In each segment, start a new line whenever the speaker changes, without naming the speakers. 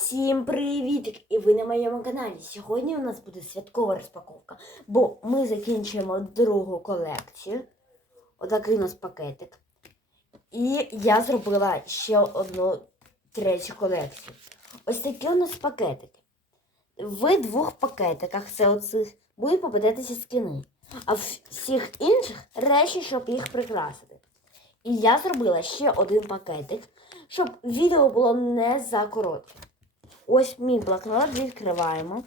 Всім привіт! І ви на моєму каналі. Сьогодні у нас буде святкова розпаковка, бо ми закінчуємо другу колекцію. Отакий у нас пакетик. І я зробила ще одну третю колекцію. Ось такі у нас пакетики. В двох пакетиках це оцих будуть попадатися скини, а в всіх інших речі, щоб їх прикрасити. І я зробила ще один пакетик, щоб відео було не за коротке. Ось мій блокнот відкриваємо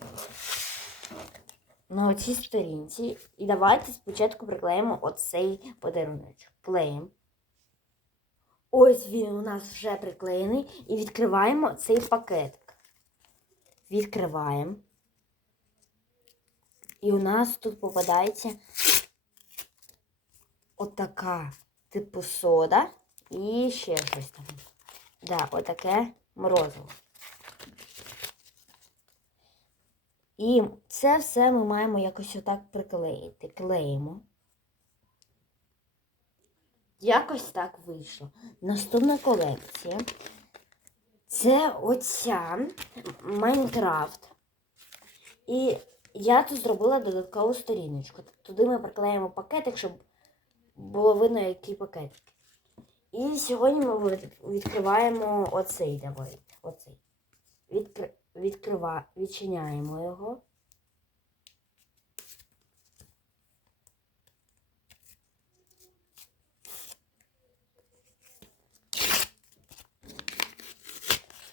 на цій сторінці. І давайте спочатку приклеїмо оцей подарунок. Клеїмо. Ось він у нас вже приклеєний. І відкриваємо цей пакетик. Відкриваємо. І у нас тут попадається отака типу сода і ще щось там. Да, отаке морозиво. І це все ми маємо якось отак приклеїти. Клеїмо. Якось так вийшло. Наступна колекція. Це оця Майнкрафт. І я тут зробила додаткову сторіночку. Туди ми приклеїмо пакетик, щоб було видно, який пакетик. І сьогодні ми відкриваємо оцей давай. Оцей. Відкри... Відкрива... Відчиняємо його.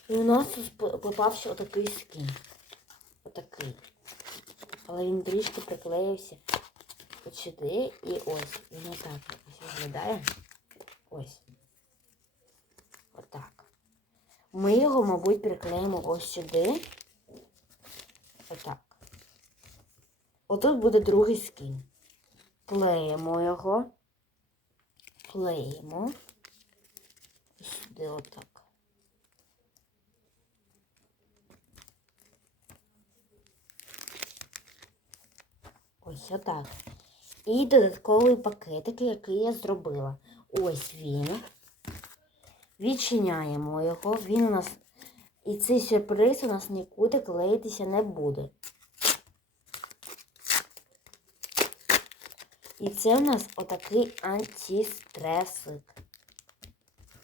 І у нас тут попався отакий скін. Отакий. Але він трішки приклеївся от сюди і ось. Він отак якось виглядає. Ось. Отак. Ми його, мабуть, приклеїмо ось сюди. Отак. Отут буде другий скін. Клеїмо його. Клеїмо. І сюди отак. Ось отак. І додатковий пакетик, який я зробила. Ось він. Відчиняємо його. Він у нас. І цей сюрприз у нас нікуди клеїтися не буде. І це у нас отакий антистресик.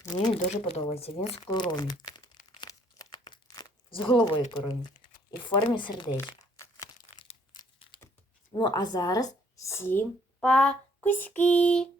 Мені він дуже подобається. Він з короні. З головою короні. І в формі сердечка. Ну, а зараз всім па-куськи!